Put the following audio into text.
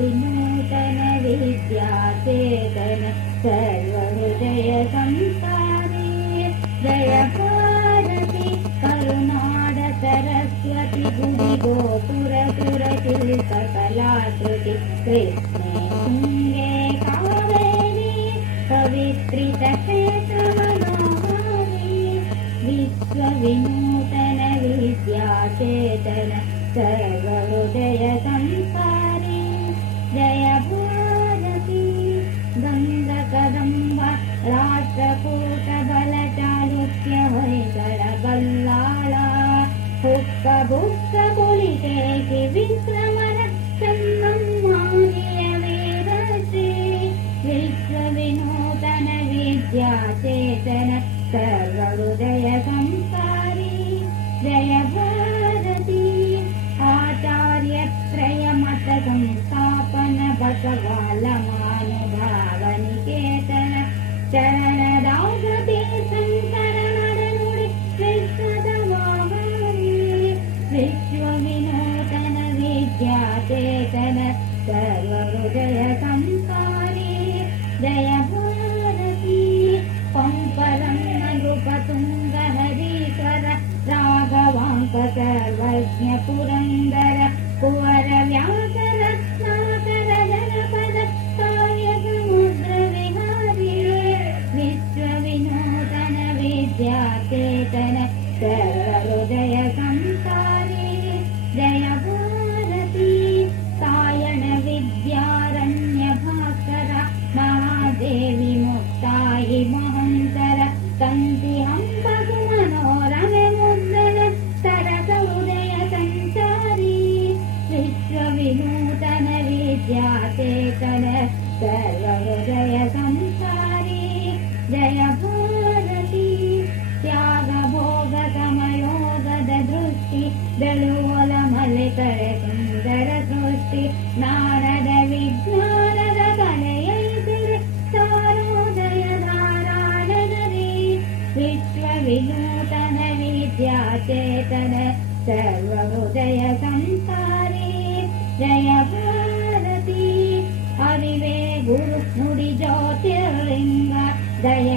विनूतन विद्याचेतन सर्वहृदय संस्कारी जय भारती करुनाड सरस्वती गुरि गोपुर सुरतिलक कलाकृति कृष्णे तुंगे कावेरी पवित्रित क्षेत्र मनोहारी विश्व विनूतन विद्याचेतन सर्वहृदय संस्कारी जय भारती गंग कदंब राष्ट्रकूट बल चालुक्य होयसळ बल्लाळ हुक्क बुक्क पुलिकेशि विक्रमण चन्नम्मानिय वीरश्री विश्व विनूतन विद्याचेतन सर्वहृदय संस्कारी जय भारती आचार्यत्रय मत संस्थापन बसवाल महानुभावनिकेतन चरणदासति शंकर नरनुಡಿ विश्वದ ವಾಹನಿ विश्व विनूतन विद्याचेतन सर्वहृदय संस्कारी जय भारती पंपरं नृपतुंग हरीश्वर राघवांक सर्वज्ञ पुरंदर कुवर व्यासर नाकर जनपद काव्य समुद्र विहारी विश्व विनूतन विद्याचेतन सर्वहृदय संस्कारी जय भारती सायण विद्यारण्य भास्कर महादेवी मुक्ताई महंतर कंति हंपसु मनोरमे मुद्दल सरस हृदय संचारी विश्व विनूतन विद्याचेतन सर्वहृदय संस्कारी जय भारती त्याग भोग समयोगद दृष्टि बेळुवोल मलितरे सुंदर सृष्टि नारद विज्ञानದ ಕಲೆಯೈಸಿರೆ ಸಾರೋದಯ ಧಾರಾಳನರಿ विश्व विनूतन विद्याचेतन सर्वहृदय संस्कारी जय भारती अरिवे गुरु नुಡಿ ज्योतिर्लिंग दय